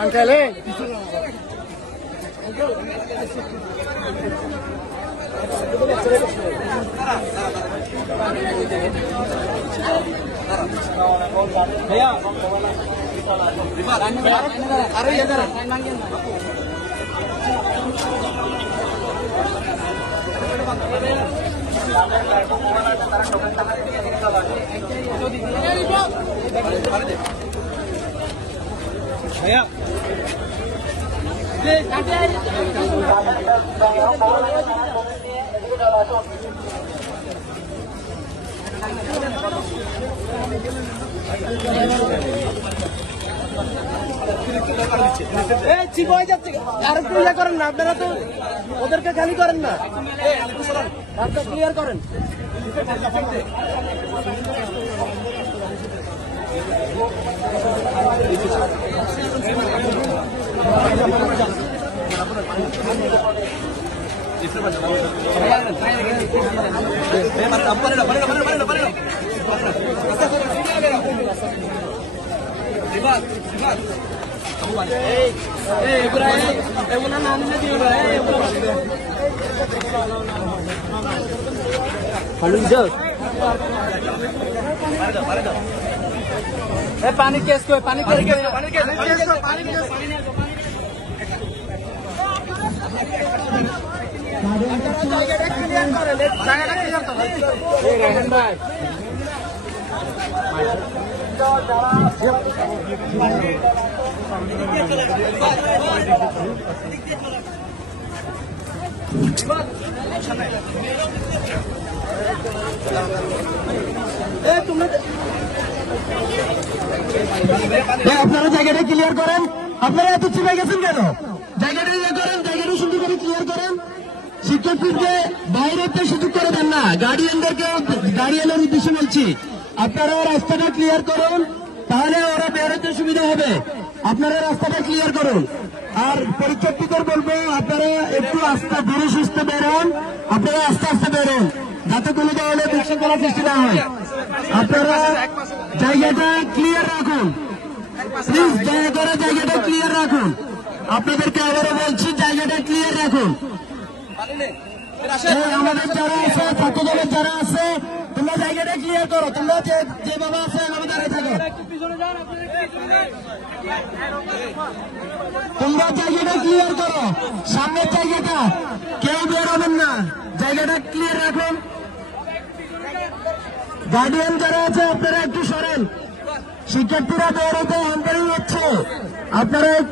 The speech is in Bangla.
अंकल भैया अरे इधर भैया চিপ হয়ে যাচ্ছে আর একটু ইয়ে করেন না আপনারা তো ওদেরকে খালি করেন না রাস্তা ক্লিয়ার করেন पानी केस को पानी আপনারা জায়গাটা ক্লিয়ার করেন আপনারা এত চিপে গেছেন কেন জায়গাটা ইয়ে করেন জায়গাটা সুন্দর করে ক্লিয়ার করেন শিক্ষককে বাইরে সুযোগ করে দেন না গার্ডিয়ানের উদ্দেশ্যে বলছি আপনারা রাস্তাটা ক্লিয়ার করুন তাহলে ওরা বেরোতে সুবিধা হবে আপনারা রাস্তাটা ক্লিয়ার করুন আর পরীক্ষার্থীদের বলবো আপনারা একটু আস্তে ধীরে সুস্থে বেরোন আপনারা আস্তে আস্তে বেরোন যাতে কোনো ধরনের বিশৃঙ্খলা সৃষ্টি না হয় আপনারা জায়গাটা ক্লিয়ার রাখুন প্লিজ দয়া করে জায়গাটা ক্লিয়ার রাখুন আপনাদেরকে আবারও বলছি জায়গাটা ক্লিয়ার রাখুন আমাদের যারা আছে ছাত্রদলের যারা আছে তোমরা জায়গাটা ক্লিয়ার করো তোমরা যেভাবে আছে আমাদের থাকো তোমরা জায়গাটা ক্লিয়ার করো সামনের জায়গাটা কেউ বেরোবেন না জায়গাটা ক্লিয়ার রাখুন গার্ডিয়ান যারা আছে আপনারা একটু সরেন শিক্ষার্থীরা বেরোতে আন্তরিক হচ্ছে আপনারা একটু